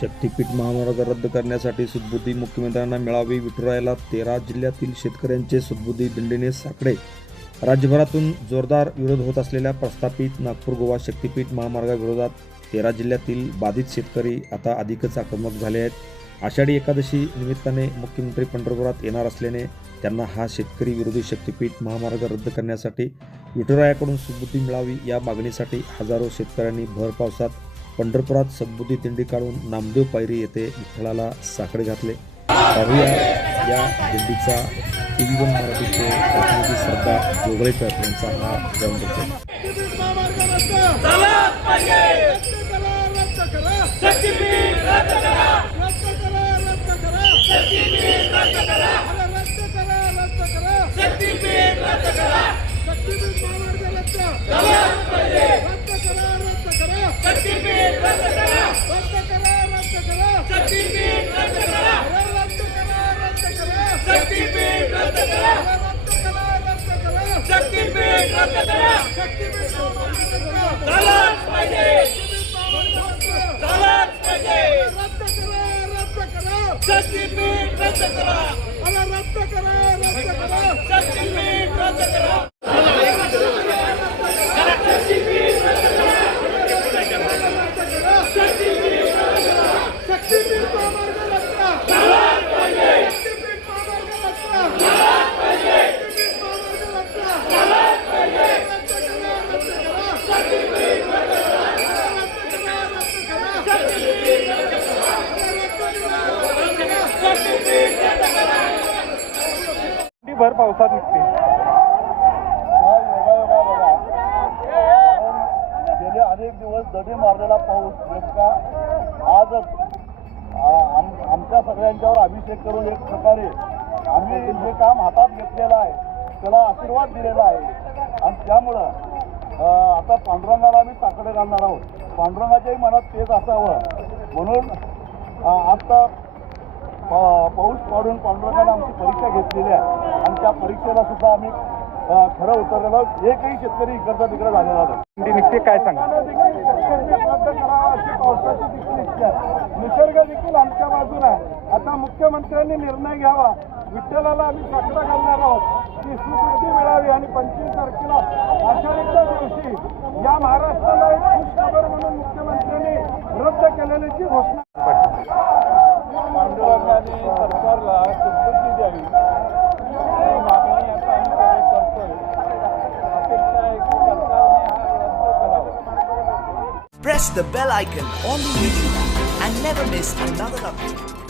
शक्तीपीठ महामार्ग रद्द करण्यासाठी सुदबुद्धी मुख्यमंत्र्यांना मिळावी. विठुरायाला 13 जिल्ह्यातील शेतकऱ्यांचे सुदबुद्धी दिंडीने साकडे. राज्यभरातून जोरदार विरोध होत असलेल्या प्रस्थापित नागपूर गोवा शक्तीपीठ महामार्गाविरोधात 13 जिल्ह्यातील बाधित शेतकरी आता अधिकच आक्रमक झाले आहेत. आषाढी एकादशी निमित्ताने मुख्यमंत्री पंढरपुरात येणार असल्याने त्यांना हा शेतकरी विरोधी शक्तीपीठ महामार्ग रद्द करण्यासाठी विठुरायाकडून सुदबुद्धी मिळावी या मागणीसाठी हजारो शेतकऱ्यांनी भर पावसात पंढरपुरात सद्बुद्धी दिंडी काढून नामदेव पायरी येथे विठ्ठलाला साकडे घातले. पाहूया या दिंडीचा TV1 मराठीचे प्रतिनिधी श्रद्धा जोगळेकर यांचा हा ग्राउंड रिपोर्ट. भर पावसात निघते. गेले अनेक दिवस दडी मारलेला पाऊस नेमका आजच आमच्या सगळ्यांच्यावर अभिषेक करून एक प्रकारे आम्ही जे काम हातात घेतलेलं आहे त्याला आशीर्वाद दिलेला आहे आणि त्यामुळं आता पांडुरंगाला आम्ही साकडे घालणार आहोत. पांडुरंगाच्याही मनात तेच असावं म्हणून आता पाऊस पाडून पांडुरंगाने आमची परीक्षा घेतलेली आहे आणि त्या परीक्षेला सुद्धा आम्ही खरं उतरलेलो. एकही शेतकरी इकडचा तिकडे झालेला नाही. निघते काय सांगा. अशी पावसाची देखील इच्छा आहे. निसर्ग देखील आमच्या बाजूला आहे. आता मुख्यमंत्र्यांनी निर्णय घ्यावा. विठ्ठलाला आम्ही साकडा घालणार आहोत. ती सुबुद्धी मिळावी आणि 25 तारखेला आषाढीच्या दिवशी या महाराष्ट्राला एक खुशखबर म्हणून मुख्यमंत्र्यांनी रद्द केलेल्याची घोषणा. पांडुरंगाने सरकारला सुबुद्धी द्यावी ही मागणी आता आम्ही सगळे करतोय. अपेक्षा आहे की सरकारने हा रद्द करावा. Press the bell icon on the YouTube and never miss another update.